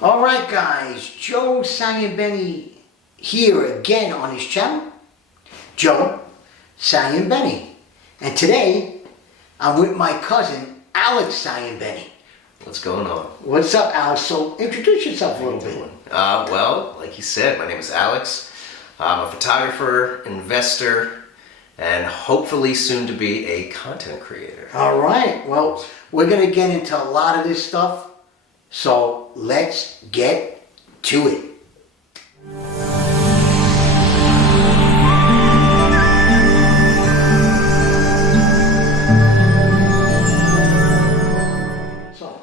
All right, guys, Joe Saglimbeni here again on his channel, Joe Saglimbeni. And today, I'm with my cousin, Alex Saglimbeni. What's going on? What's up, Alex? So, introduce yourself a little bit. Well, like you said, my name is Alex. I'm a photographer, investor, and hopefully soon to be a content creator. All right, well, we're going to get into a lot of this stuff, so let's get to it. So,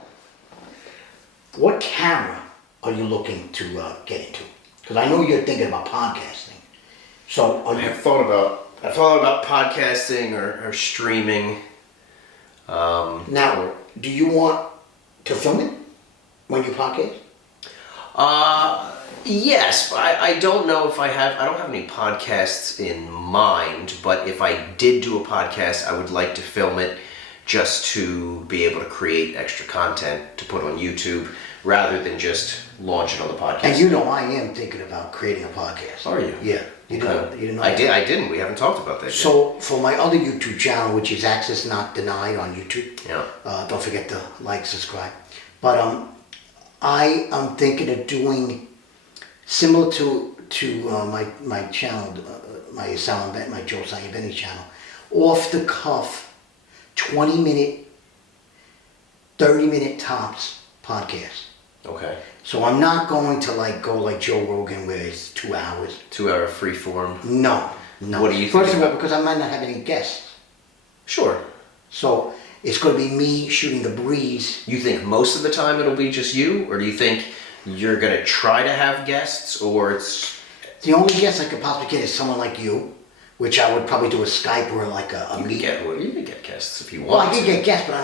what camera are you looking to get into? Because I know you're thinking about podcasting. So, I have thought about podcasting or streaming. Now, do you want to film it when you podcast? Yes, I don't know if I don't have any podcasts in mind, but if I did do a podcast, I would like to film it just to be able to create extra content to put on YouTube rather than just launch it on the podcast. And you know I am thinking about creating a podcast. Are you? Yeah. You didn't know I that? didn't. We haven't talked about that yet. So, for my other YouTube channel, which is Access Not Denied on YouTube, Yeah. don't forget to like, subscribe. But I am thinking of doing similar to my channel, my Joe Saglimbeni channel, off the cuff, 20-minute, 30-minute tops podcast. Okay. So I'm not going to go like Joe Rogan where it's 2 hours. 2 hour free form. No. What do you think? First of all, because I might not have any guests. Sure. So it's going to be me shooting the breeze. You think most of the time it'll be just you, or do you think you're gonna try to have guests, or it's... The only guest I could possibly get is someone like you, which I would probably do a Skype or like a meet. You can get guests if you want. Well, I can get guests, but I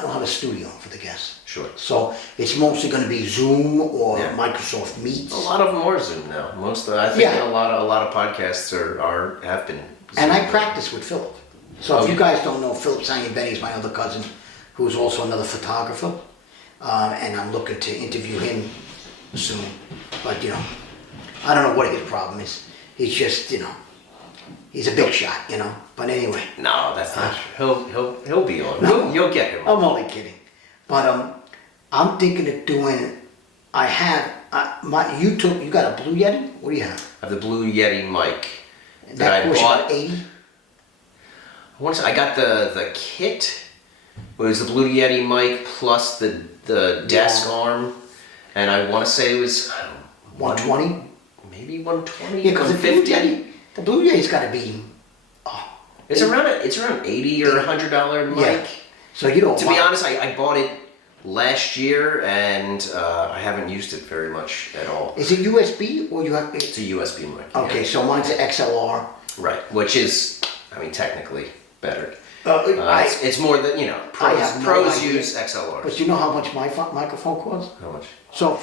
don't have a studio for the guests. Sure. So it's mostly going to be Zoom or Microsoft Meets. A lot of them are Zoom now. I think a lot of podcasts have been Zoom. And I practice with Philip. So if you guys don't know, Philip Saglimbeni is my other cousin, who's also another photographer, and I'm looking to interview him soon. But I don't know what his problem is. He's just he's a big shot, But anyway. No, that's not true. He'll be on. No. You'll get him. I'm only kidding. But I'm thinking of doing. I have you got a Blue Yeti? What do you have? I have the Blue Yeti mic That I costs bought. about 80. I got the kit. It was the Blue Yeti mic plus the desk arm, and I want to say it was 120. Maybe 120. Yeah, because the Blue Yeti's got to be. It's around $80 or $100 mic. Yeah. So you don't. To be honest, I bought it last year and I haven't used it very much at all. Is it USB or you have? It's a USB mic. Okay, so mine's an XLR. Right, which is, technically better. It's more than pros use XLRs. But you know how much my microphone costs? How much? So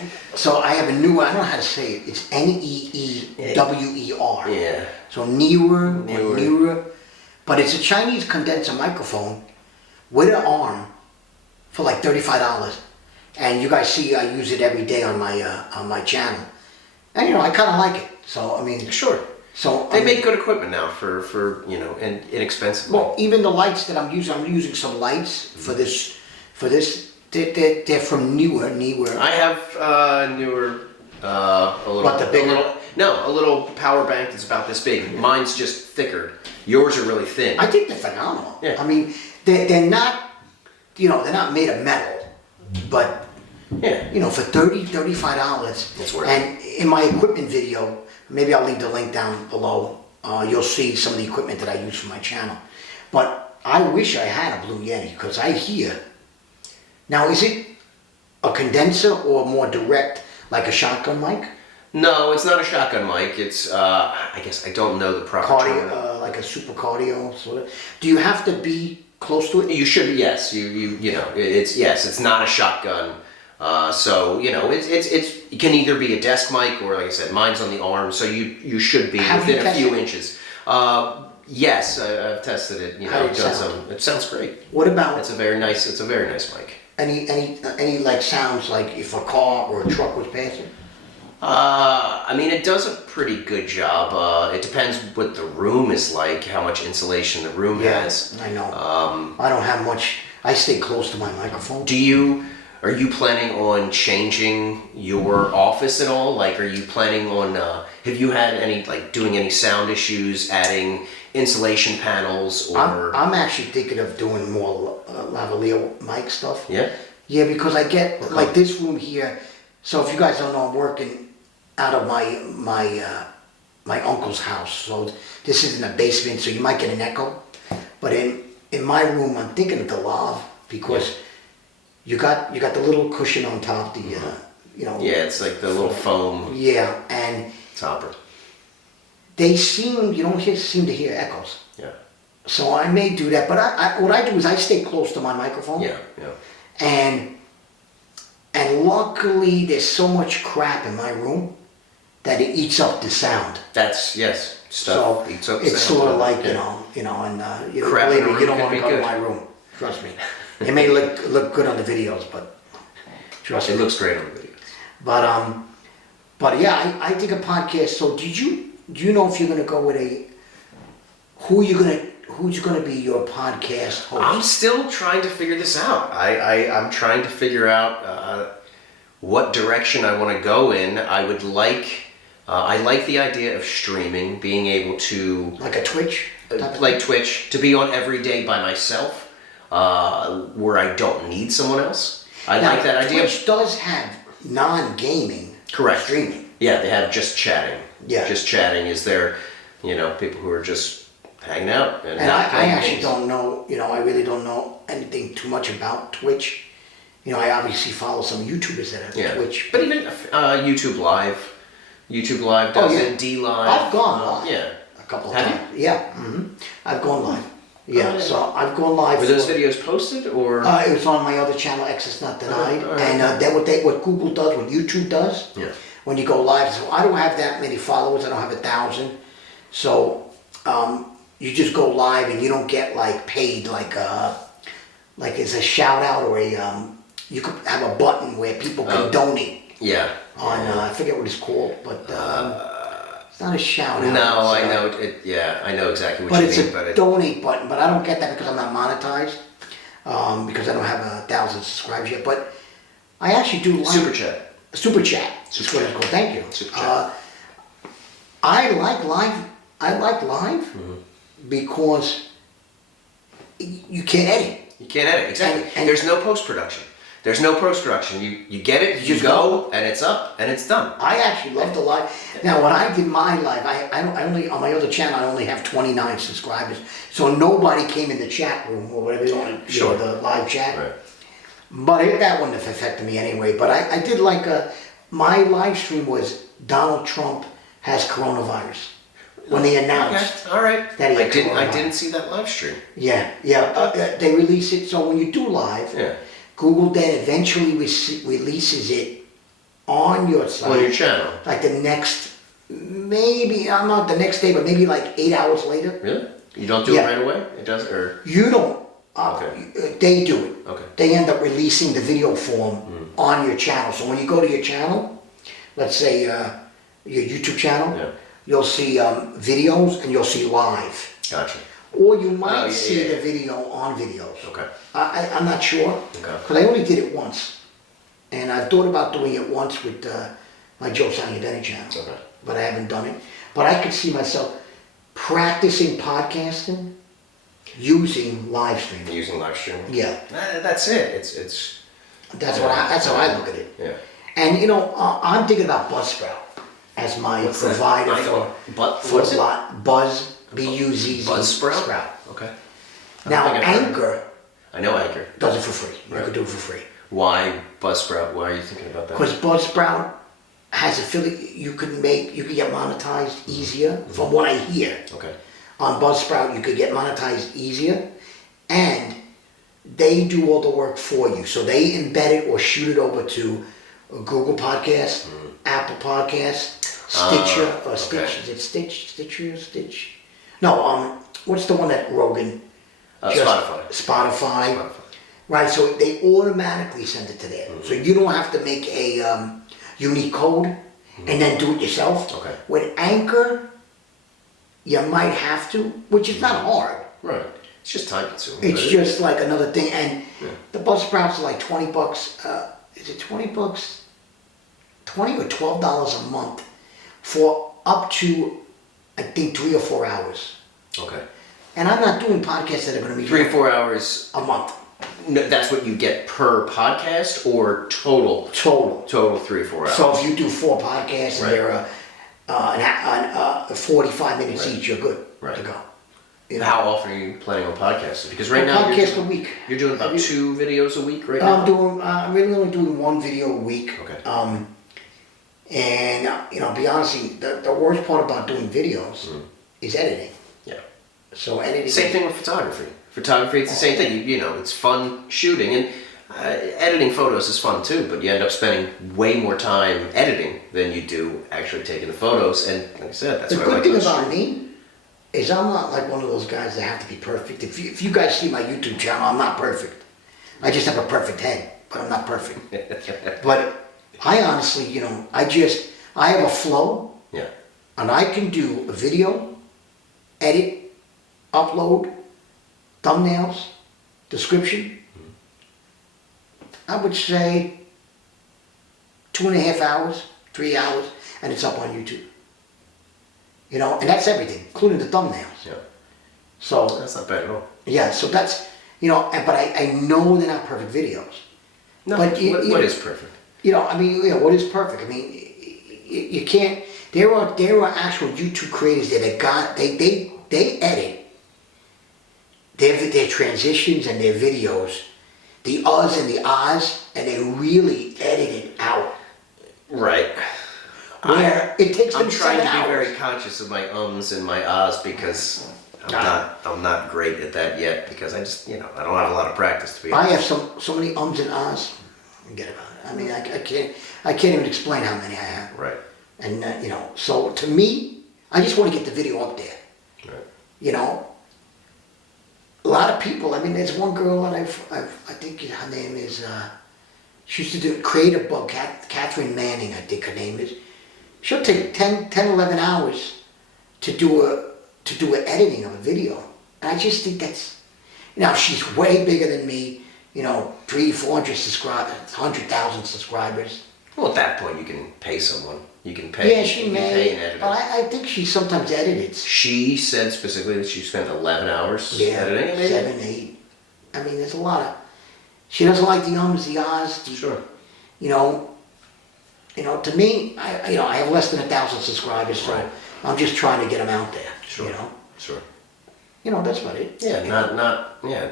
I have a newer. I don't know how to say it. It's NEEWER. Yeah. So newer. But it's a Chinese condenser microphone with an arm for like $35. And you guys see I use it every day on my channel. And I kind of like it. So Sure. So they make good equipment now for and inexpensive. Well, even the lights that I'm using some lights for this. They're from newer. I have newer. A little. What, the bigger? A little power bank that's about this big. Mine's just thicker. Yours are really thin. I think they're phenomenal. Yeah. They're not, they're not made of metal, but for $35. It's worth it. And in my equipment video, maybe I'll leave the link down below. You'll see some of the equipment that I use for my channel. But I wish I had a Blue Yeti because I hear. Now, is it a condenser or more direct, like a shotgun mic? No, it's not a shotgun mic. It's I guess I don't know the proper term. Like a super cardio sort of. Do you have to be close to it? You should. Yes, it's not a shotgun. So it can either be a desk mic or, like I said, mine's on the arm. So you should be within a few inches. Yes, I've tested it. It sounds great. What about? It's a very nice mic. any like sounds like if a car or a truck was passing? I mean, it does a pretty good job. It depends what the room is like, how much insulation the room has. I know. I don't have much. I stay close to my microphone. Are you planning on changing your office at all? Like, are you planning on, have you had any, like, doing any sound issues, adding insulation panels, or? I'm actually thinking of doing more lavalier mic stuff. Yeah? Yeah, because I get, like this room here, so if you guys don't know, I'm working out of my uncle's house, so this isn't a basement, so you might get an echo. But in my room, I'm thinking of the lav, because you got the little cushion on top, the Yeah, it's like the little foam yeah, and topper. you don't seem to hear echoes. Yeah. So I may do that, but what I do is I stay close to my microphone. Yeah. And luckily there's so much crap in my room that it eats up the sound. Yes. So eats up it's sound. sort of like, Yeah. Crap believe me, you don't can want to be come to good. my room. Trust me. It may look good on the videos, but trust me. It looks great on the videos. But yeah, I think a podcast. So do you know if you're gonna go with who's gonna be your podcast host? I'm still trying to figure this out. I'm trying to figure out what direction I want to go in. I like the idea of streaming, being able to Like a Twitch? like Twitch, to be on every day by myself, where I don't need someone else. I Now, like that idea. Twitch does have non-gaming Correct. streaming. Yeah, they have just chatting. Yeah. Just chatting is there, people who are just hanging out and And not I playing actually games. don't know, I really don't know anything too much about Twitch. I obviously follow some YouTubers that have Yeah. Twitch. But even YouTube Live. YouTube Live does yeah. it, D Live. I've gone live. Yeah. A couple of Have times. Yeah. I've gone live. Yeah, yeah. so I've gone live. Were those for- videos posted or? It was on my other channel, Access Not Denied. Alright. And what Google does, what YouTube does, Yeah. when you go live, so I don't have that many followers, I don't have 1,000. So you just go live and you don't get like paid like it's a shout out or you could have a button where people can donate Yeah. on, I forget what it's called, but it's not a shout out. No, it's, I know it. Yeah, I know exactly what But you it's mean. a But donate button, but I don't get that because I'm not monetized, because I don't have 1,000 subscribers yet. But I actually do like Super Chat. Super Chat. Super That's what it's called. Thank you. Super Chat. I like live. I like live because you can't edit. You can't edit exactly. And- There's no post production. There's no post production. You get it. You just go, go. and it's up and it's done. I actually love the live. Now, when I did my live, I only on my other channel I only have 29 subscribers, so nobody came in the chat room or whatever you want, Sure. the live chat. Right. But that wouldn't have affected me anyway. But I did like my live stream was Donald Trump has coronavirus when they announced. Okay. All right. That he had I coronavirus. didn't see that live stream. Yeah. They release it. So when you do live, Yeah. Google then eventually releases it on your site. On your channel. Like the next, maybe, I'm not the next day, but maybe like 8 hours later. Really? You don't do Yeah. it right away? It does, or You don't. Okay. They do it. okay. They end up releasing the video form on your channel. So when you go to your channel, let's say your YouTube channel, Yeah. you'll see videos and you'll see live. Gotcha. Or you might yeah, see yeah. the video on videos. Okay. I'm not sure. Okay. Because I only did it once. And I've thought about doing it once with my Joe Saglimbeni channel. Okay. But I haven't done it. But I could see myself practicing podcasting using live streaming. Using live streaming. Yeah. That's it. It's That's how I look at it. yeah. And I'm thinking about Buzzsprout as my What's that? provider I know. for What's it? Buzz, B-U-Z-Z. Buzzsprout? Sprout. Okay. I Now don't think I've heard of it. Anchor I know Anchor. does it for free. You Right. could do it for free. Why Buzzsprout? Why are you thinking about that? Because Buzzsprout has affiliate, you could get monetized easier from what I hear. Okay. On Buzzsprout, you could get monetized easier, and they do all the work for you. So they embed it or shoot it over to Google Podcast, Apple Podcast, Stitcher, or okay. Stitch. Is it Stitch? Stitcher? Stitch? No. What's the one that Rogan? Spotify. Spotify. Right, so they automatically send it to there. So you don't have to make a unique code and then do it yourself. Okay. With Anchor, you might have to, which is not hard. Right. It's just time consuming. It's right? just like another thing, and the Buzzsprouts are like $20. Is it $20? $20 or $12 a month for up to, I think, 3 or 4 hours. Okay. And I'm not doing podcasts that are going to be 3 or 4 hours. a month. No, that's what you get per podcast, or total? Total 3 or 4 hours. So if you do 4 podcasts and Right. they're 45 minutes Right. each, you're good Right. to go. You know? How often are you planning on podcasting? Because right A now podcast a week. you're doing about 2 videos a week right now. I'm really only doing 1 video a week. Okay. And be honest, with you, the worst part about doing videos is editing. Yeah. So editing. Same thing with photography. Photography, it's the same thing. You know, it's fun shooting, and editing photos is fun too. But you end up spending way more time editing than you do actually taking the photos. And like I said, that's The what I good like thing about about me is I'm not like one of those guys that have to be perfect. If you guys see my YouTube channel, I'm not perfect. I just have a perfect head, but I'm not perfect. But I honestly, I have a flow, Yeah. and I can do a video, edit, upload, thumbnails, description. I would say 2.5 hours, 3 hours, and it's up on YouTube. And that's everything, including the thumbnails. Yeah. So That's not bad at all. yeah, so that's but I know they're not perfect videos. No, But what is perfect? What is perfect? I mean, you can't. There are actual YouTube creators that they edit their transitions and their videos, the uhs and the ahs, and they really edit it out. Right. Where it takes them I'm trying 7 to be hours. very conscious of my ums and my ahs because I'm not great at that yet, because I just I don't have a lot of practice, to be I honest. have so many ums and ahs. Forget about it. I mean, I can't even explain how many I have. Right. And so to me, I just want to get the video up there. Right. A lot of people. I mean, there's one girl that I think her name is. She used to do Creative Bug. Catherine Manning, I think her name is. She'll take 10, 11 hours to do an editing of a video, and I just think that's. Now she's way bigger than me. 300-400 subscribers, 100,000 subscribers. Well, at that point, you can pay someone. You can pay. Yeah, she you may. can pay an editor. But I think she sometimes edits. She said specifically that she spent 11 hours editing it. Maybe? 7, 8. I mean, there's a lot of. She doesn't like the ums, the ahs. Sure. To me, I have less than 1,000 subscribers, so Right. I'm just trying to get them out there. Sure. Sure. That's about it. Yeah,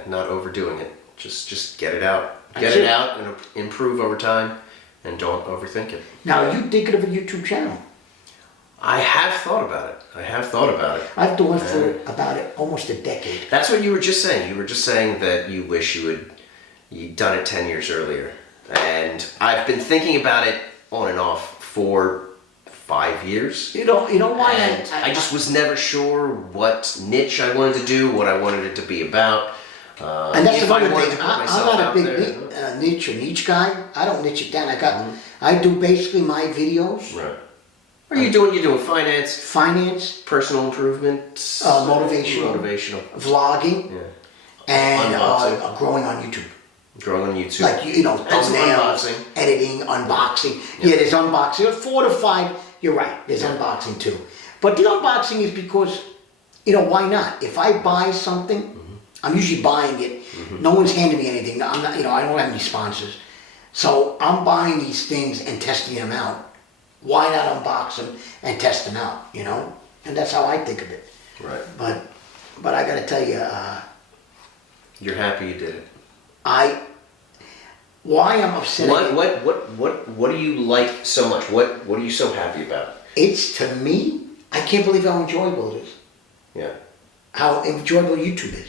not overdoing it. Just get it out. Get That's it it. out and improve over time, and don't overthink it. Now, you thinking of a YouTube channel? I have thought about it. I've thought for about almost a decade. That's what you were just saying. You were just saying that you wish you'd done it 10 years earlier. And I've been thinking about it on and off for 5 years. You know why? And I just was never sure what niche I wanted to do, what I wanted it to be about. And that's if I another wanted thing. to put I'm myself not a out big there. niche guy. I don't niche it down. I do basically my videos, Right. What are you doing? You're doing finance, finance, personal improvement, motivational, vlogging, Yeah. and Unboxing. growing on YouTube. Growing on YouTube. Like And some thumbnails, unboxing. editing, unboxing. Yeah, there's unboxing. There's 4 to 5. You're right. There's unboxing too. But the unboxing is because, why not? If I buy something, I'm usually buying it. No one's handing me anything. I'm not. I don't have any sponsors. So I'm buying these things and testing them out. Why not unbox them and test them out? And that's how I think of it. Right. But I got to tell you, You're happy you did it. why I'm upset. What do you like so much? What are you so happy about? It's, to me, I can't believe how enjoyable it is. Yeah. How enjoyable YouTube is.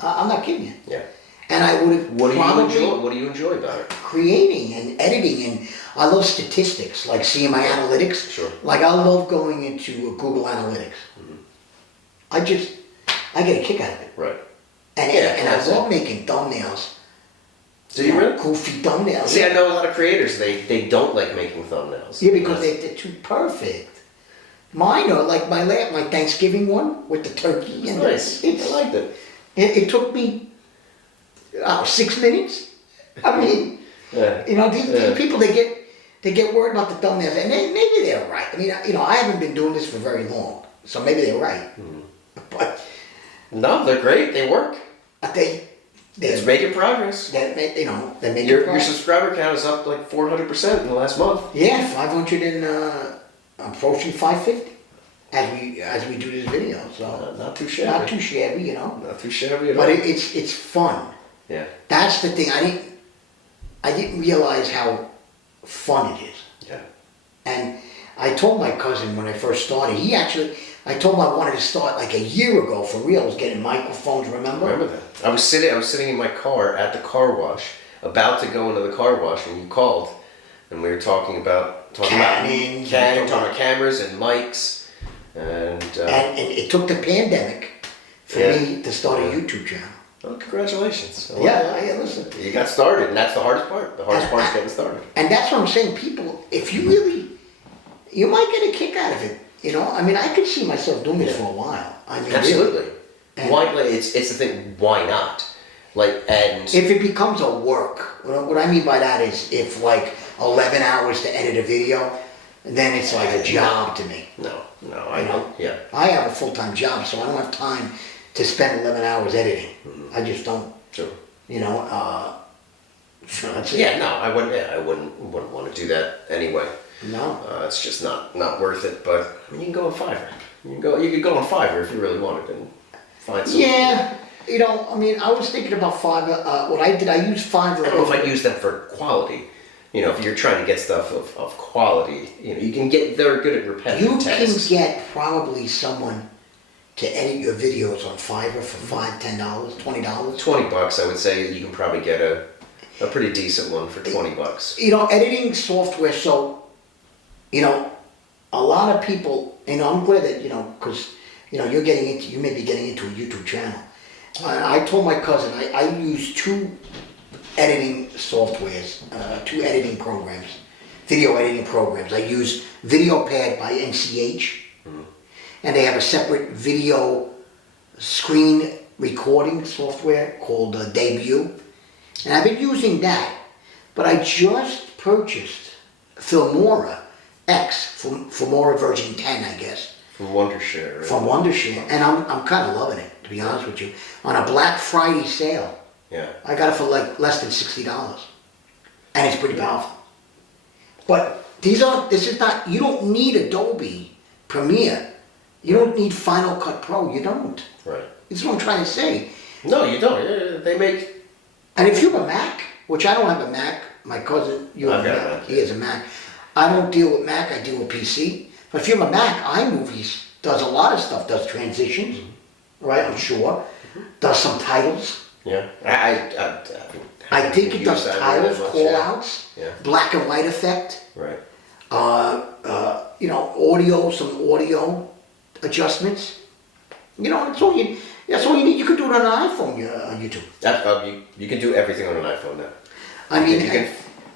I'm not kidding you. Yeah. And I would have What probably do you enjoy about it? creating and editing, and I love statistics, like seeing my analytics. Sure. Like I love going into Google Analytics. I get a kick out of it. Right. And I that's love it. making thumbnails. Do you really? Goofy thumbnails. See, I know a lot of creators, they don't like making thumbnails. Yeah, because they're too perfect. Mine are like my Thanksgiving one with the turkey. And Nice. I liked it. It took me 6 minutes. I mean, Yeah. you know, these people they get worried about the thumbnails, and maybe they're right. I mean, you know, I haven't been doing this for very long, so maybe they're right. But No, they're great. They work. They're It's making progress. they're making Your progress. subscriber count is up like 400% in the last month. Yeah, 500 and approaching 550 as we do this video. So Not too shabby. not too shabby, you know. Not too shabby at all. But it's fun. Yeah. That's the thing. I didn't realize how fun it is. Yeah. And I told my cousin when I first started. I told him I wanted to start like a year ago for real. I was getting microphones. Remember? Remember that? I was sitting in my car at the car wash, about to go into the car wash, and you called, and we were talking about talking about cameras and mics, and it took the pandemic for me to start a YouTube channel. well, congratulations. Yeah, listen. You got started, and that's the hardest part. The hardest part is getting started. And that's what I'm saying. People, if you really, you might get a kick out of it. You know, I mean, I could see myself doing this for a while. I mean, Absolutely. Really. And Why? It's the thing. Why not? Like, and if it becomes a work, what I mean by that is if like 11 hours to edit a video, then it's like a job to me. no, I know. Yeah. I have a full-time job, so I don't have time to spend 11 hours editing. I just don't. Sure. You know, so that's it. Yeah, no, I wouldn't want to do that anyway. No. It's just not worth it. But I mean, you can go on Fiverr. You could go on Fiverr if you really wanted and find something. Yeah, you know, I mean, I was thinking about Fiverr. What I did, I used Fiverr. I don't know if I'd use them for quality. You know, if you're trying to get stuff of quality, you know, you can get. They're good at repetitive You tasks. can get probably someone to edit your videos on Fiverr for $5, $10, $20. $20, I would say you can probably get a pretty decent one for $20. You know, editing software. So, you know, a lot of people. You know, I'm glad that because you may be getting into a YouTube channel. I told my cousin I use two editing softwares, two editing programs, video editing programs. I use VideoPad by NCH, and they have a separate video screen recording software called Debut, and I've been using that. But I just purchased Filmora X, Filmora version 10, I guess. From Wondershare. Right? From Wondershare, and I'm kind of loving it, to be honest with you. On a Black Friday sale, Yeah. I got it for like less than $60, and it's pretty powerful. But this is not. You don't need Adobe Premiere. You don't need Final Cut Pro. You don't. Right. That's what I'm trying to say. No, you don't. Yeah, they make. And if you have a Mac, which I don't have a Mac, my cousin, I've got a Mac, he has a Mac. I don't deal with Mac. I deal with PC. But if you have a Mac, iMovies does a lot of stuff. Does transitions, right? I'm sure. Does some titles. Yeah. I think it does use that titles, very much, call yeah. outs, Yeah. black and white effect, Right. you know, audio, some audio adjustments. You know, that's all you need. You could do it on an iPhone, YouTube. You can do everything on an iPhone now. I mean, you can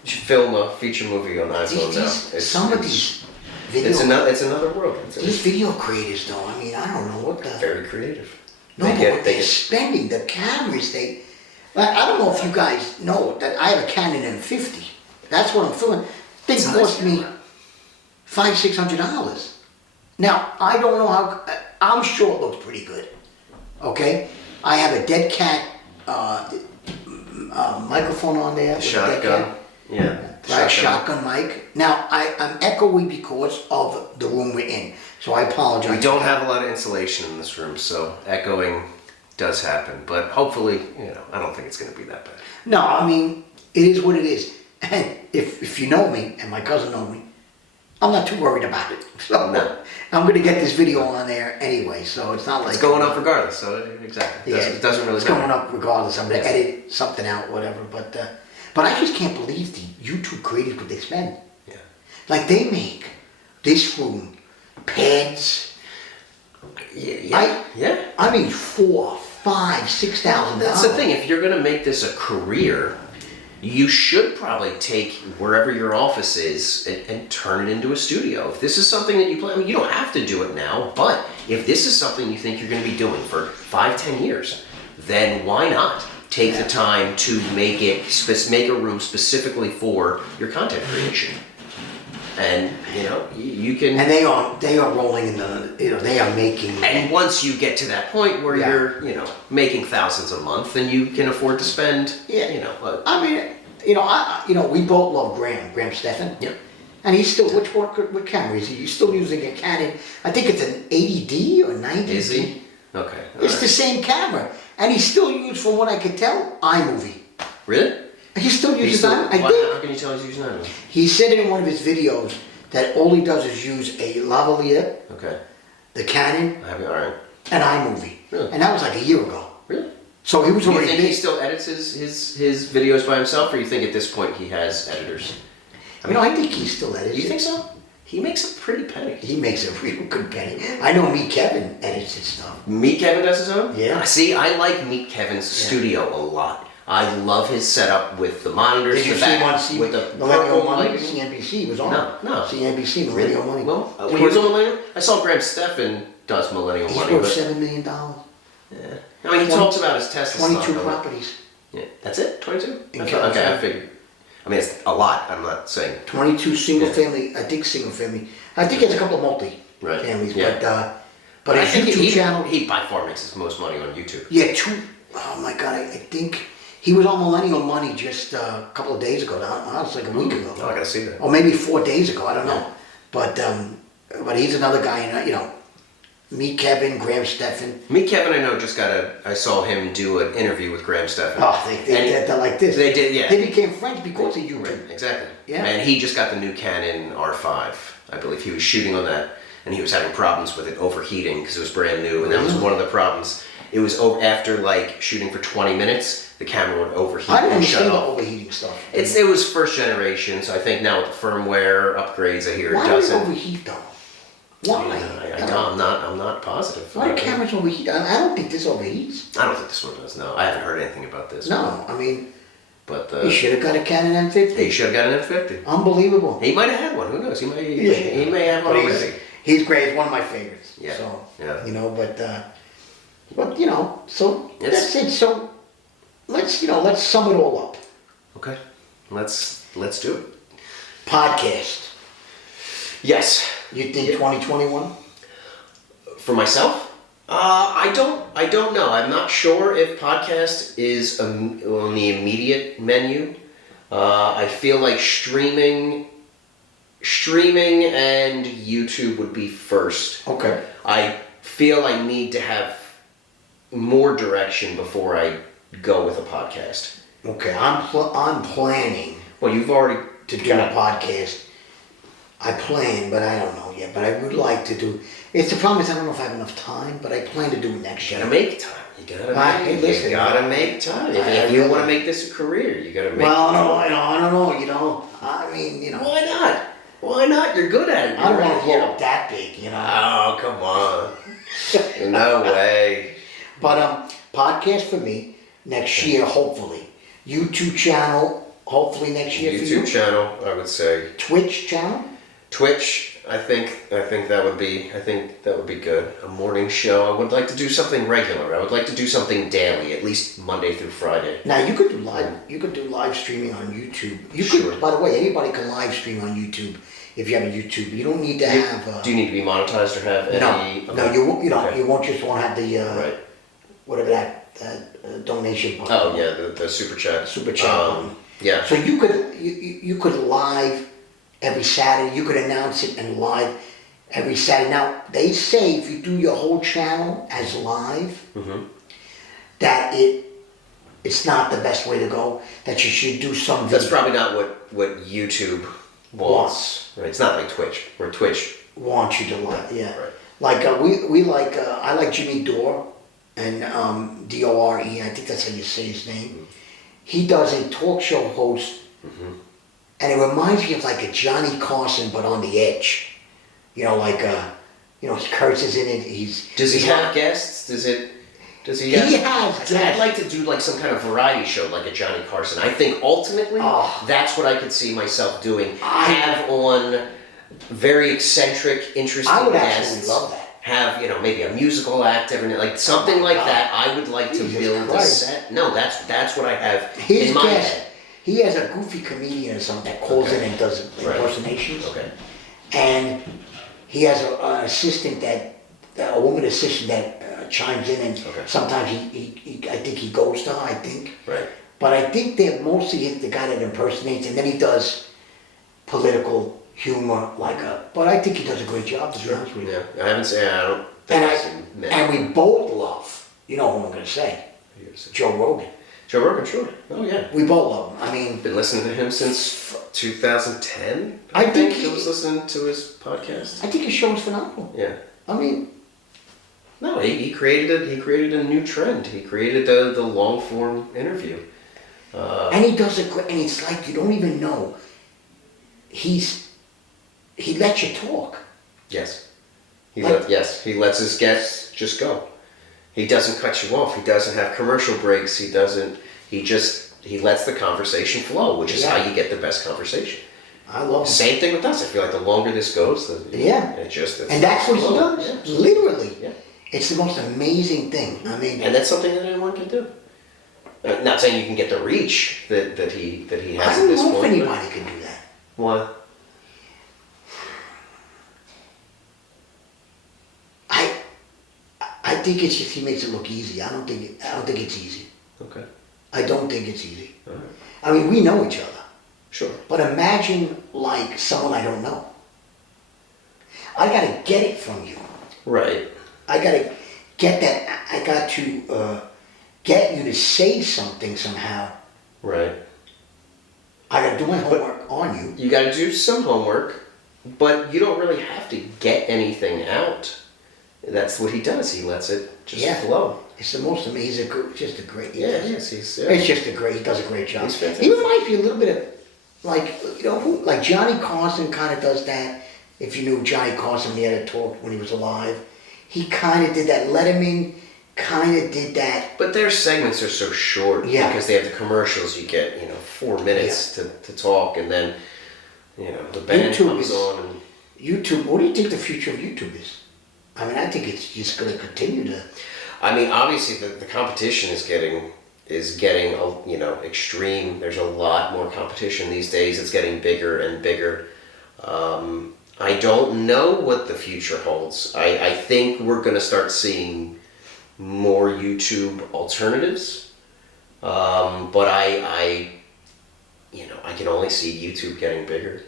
film a feature movie on iPhone now. Some of these video, It's another world. these video creators though, I mean, I don't know what the. Very creative. No, but what they're spending, the cameras, I don't know if you guys know that I have a Canon M50. That's what I'm filming. Thing cost me $500-$600. Now, I don't know how, I'm sure it looks pretty good. Okay? I have a dead cat microphone on there. Shotgun. Yeah. Right, shotgun mic. Now, I'm echoey because of the room we're in. So I apologize. We don't have a lot of insulation in this room, so echoing does happen. But hopefully, I don't think it's going to be that bad. No, I mean, it is what it is. And if you know me, and my cousin know me, I'm not too worried about it. So No. I'm going to get this video on there anyway, so it's not like... It's going up regardless, so exactly. It doesn't really It's matter. going up regardless. I'm going to edit something out, whatever. But I just can't believe the YouTube creators what they spend. Yeah. Like, they make this room, pads... Yeah. I mean, $4,000, $5,000-$6,000. That's the thing. If you're going to make this a career, you should probably take wherever your office is and turn it into a studio. If this is something that you plan, I mean, you don't have to do it now, but if this is something you think you're going to be doing for 5-10 years, then why not take the time to make a room specifically for your content creation? And you can. And they are rolling in they are making. And once you get to that point where you're making thousands a month, then you can afford to spend. I mean, we both love Graham Stephan. Yeah. And he's still what camera is he? He's still using a Canon. I think it's an 80D or 90D. Is he? Okay. It's the same camera, and he still uses, from what I could tell, iMovie. Really? He still uses iMovie. I think. How can you tell he's using iMovie? He said in one of his videos that all he does is use a lavalier, Okay. the Canon, All right. and iMovie. Really? And that was like a year ago. Really? So he was Do you already think he big. still edits his videos by himself, or you think at this point he has editors? I think he still edits. You think so? He makes a pretty penny. He makes a real good penny. I know Meet Kevin edits his stuff. Meet Kevin does his own? Yeah. See, I like Meet Kevin's studio a lot. I love his setup with the monitors, Did you the see him on back, with the Millennial purple Money? lighting. CNBC, he was on. No. CNBC, Millennial Money. Well, when he was on Millennial, I saw Graham Stephan does Millennial He's Money, worth but $7 million. yeah. I mean, he 20 talks about his Tesla 22 stock. properties. Yeah, that's it. 22. In Okay, California. I figured. I mean, it's a lot. I'm not saying. 22 single family, I think single family. I think he has a couple of multi families, Yeah. but I his think YouTube channel. he by far makes his most money on YouTube. Yeah, oh my God, I think he was on Millennial Money just a couple of days ago. Now it's like a week ago. Oh, I gotta see that. Or maybe 4 days ago, I don't know. But he's another guy, Meet Kevin, Graham Stephan. Meet Kevin, I know, I saw him do an interview with Graham Stephan. Oh, they're like this. They did, yeah. They became friends because of YouTube. Right, exactly. Yeah. And he just got the new Canon R5. I believe he was shooting on that, and he was having problems with it overheating because it was brand new, and that was one of the problems. It was after like shooting for 20 minutes, the camera would overheat I don't and shut understand the off. overheating stuff. It was first generation, so I think now with the firmware upgrades, I hear Why it do they doesn't. overheat though? Why? I'm not positive. Why do cameras overheat? I don't think this overheats. I don't think this one does. No, I haven't heard anything about this. No, I mean, But he should have got a Canon M50. he should have got an F50. Unbelievable. He might have had one. Who knows? He may have one But already. he's great. He's one of my favorites. Yeah. So, Yeah. so Yes. that's it. So let's sum it all up. Okay, let's do it. Podcast. Yes. You think 2021? For myself, I don't know. I'm not sure if podcast is on the immediate menu. I feel like streaming and YouTube would be first. Okay. I feel I need to have more direction before I go with a podcast. Okay. I'm planning Well, you've already to do a podcast. I plan, but I don't know yet. But I would like to do. It's the problem is I don't know if I have enough time, but I plan to do it next You year. gotta make time. You gotta make time. If you want to make this a career, you gotta make Well, time. I don't know. I mean, Why not? Why not? You're good at it. I don't You're want to right blow up that big, Oh, come on. No way. But podcast for me next year, hopefully. YouTube channel, hopefully next year for you. YouTube channel, I would say. Twitch channel. Twitch, I think that would be good. A morning show. I would like to do something regular. I would like to do something daily, at least Monday through Friday. Now you could do live. You could do live streaming on YouTube. You Sure. could. By the way, anybody can live stream on YouTube if you have a YouTube. You don't need to have. Do you need to be monetized or have any? No, you won't. Okay. You won't just won't have the Right. whatever that donation button. Oh yeah, the super chat. Super chat button. Yeah. So you could live every Saturday. You could announce it and live every Saturday. Now they say if you do your whole channel as live, that it's not the best way to go. That you should do some. That's video. probably not what YouTube wants. Right. It's not like Twitch. Where Twitch Want you to live, yeah. Right. Like I like Jimmy Dore, and Dore. I think that's how you say his name. He does a talk show host. And it reminds me of like a Johnny Carson, but on the edge. He curses in it. Does he have guests? Does it? Does he? He has I'd that. like to do like some kind of variety show, like a Johnny Carson. I think ultimately that's what I could see myself doing. Have on very eccentric, interesting I would guests. absolutely love that. Have, you know, maybe a musical act every night, like something like that. I would like to Jesus build a Christ. set. No, that's what I have His in my guest, head. he has a goofy comedian or something that calls in and does impersonations. Okay. And he has an assistant a woman assistant that chimes in, and sometimes he I think he goes to her, I think. Right. But I think they're mostly the guy that impersonates, and then he does political humor but I think he does a great job, to be honest with you. Yeah, I haven't seen. I don't. Think I've seen many. And we both love, you know who I'm going to say, Joe Rogan. Joe Rogan, sure. Oh yeah. We both love him. I mean, Been listening to him since 2010. I think I was listening to his podcast. I think his show is phenomenal. Yeah. I mean, No, he created a new trend. He created the long form interview. and he does it great, and it's like you don't even know. He lets you talk. Yes. He Like- lets his guests just go. He doesn't cut you off. He doesn't have commercial breaks. He lets the conversation flow, which is how you get the best conversation. I love it. Same thing with us. I feel like the longer this goes, And that's what he does. Yeah. Literally. Yeah. It's the most amazing thing. I mean, And that's something that anyone can do. Not saying you can get the reach that he I has at don't this know if point. anybody can do that. Why? I think it's just he makes it look easy. I don't think it's easy. Okay. I don't think it's easy. All right. I mean, we know each other. Sure. But imagine like someone I don't know. I gotta get it from you. Right. I gotta get that. I got to get you to say something somehow. Right. I gotta do my homework on you. You got to do some homework, but you don't really have to get anything out. That's what he does. He lets it just flow. It's the most amazing. Just a great. Yes, He does a great job. He's fantastic. He reminds me a little bit of, like, you know, like Johnny Carson kind of does that. If you knew Johnny Carson, he had a talk when he was alive. He kind of did that. Letterman kind of did that. But their segments are so short because they have the commercials. You get 4 minutes to talk, and then the band comes on. And YouTube. What do you think the future of YouTube is? I mean, I think it's just going to continue to. I mean, obviously, the competition is getting extreme. There's a lot more competition these days. It's getting bigger and bigger. I don't know what the future holds. I think we're going to start seeing more YouTube alternatives. But I can only see YouTube getting bigger.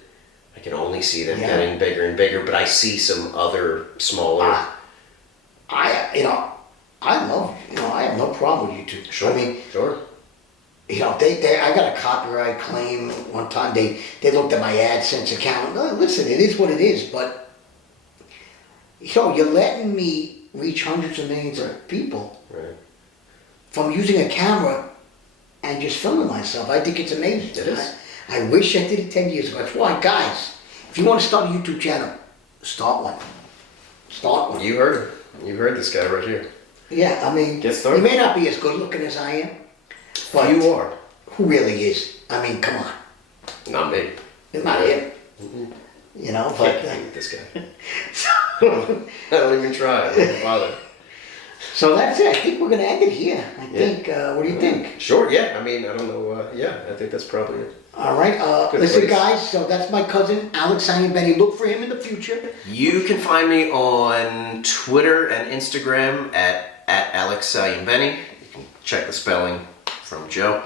I can only see them getting bigger and bigger. But I see some other smaller. I have no problem with YouTube. Sure. I mean, sure. I got a copyright claim one time. They looked at my AdSense account. No, listen, it is what it is. But you're letting me reach hundreds of millions of people from using a camera and just filming myself. I think it's amazing. It is. I wish I did it 10 years ago. That's why, guys, if you want to start a YouTube channel, start one. Start one. You heard this guy right here. Yeah, I mean, Get started. you may not be as good looking as I am, but You are. who really is? I mean, come on. Not me. Not him. You know, but Can't beat this guy. I don't even try. I don't even bother. so that's it. I think we're gonna end it here. I think. What do you think? Sure. Yeah. I mean, I don't know. I think that's probably it. All right. Good Listen, place. guys. So that's my cousin Alex Saglimbeni. Look for him in the future. You can find me on Twitter and Instagram at Alex Saglimbeni. You can check the spelling from Joe.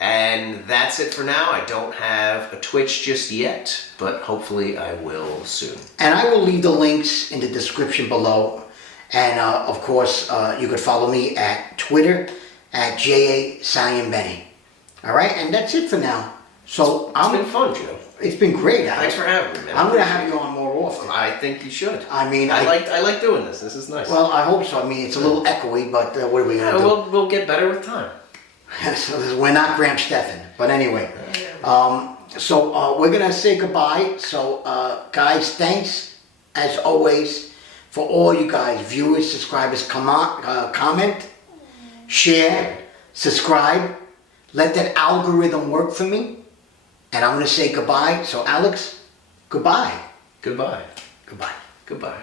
And that's it for now. I don't have a Twitch just yet, but hopefully I will soon. And I will leave the links in the description below. And of course, you could follow me at Twitter at JA Saglimbeni. All right, and that's it for now. So It's been fun, Joe. It's been great. Thanks for having me, man. I'm gonna have you on more often. I think you should. I mean, I like doing this. This is nice. Well, I hope so. I mean, it's a little echoey, but what are we gonna do? We'll get better with time. So we're not Graham Stephan, but anyway. So we're gonna say goodbye. So guys, thanks as always for all you guys, viewers, subscribers, comment, share, subscribe. Let that algorithm work for me. And I'm going to say goodbye. So Alex, goodbye. Goodbye. Goodbye. Goodbye.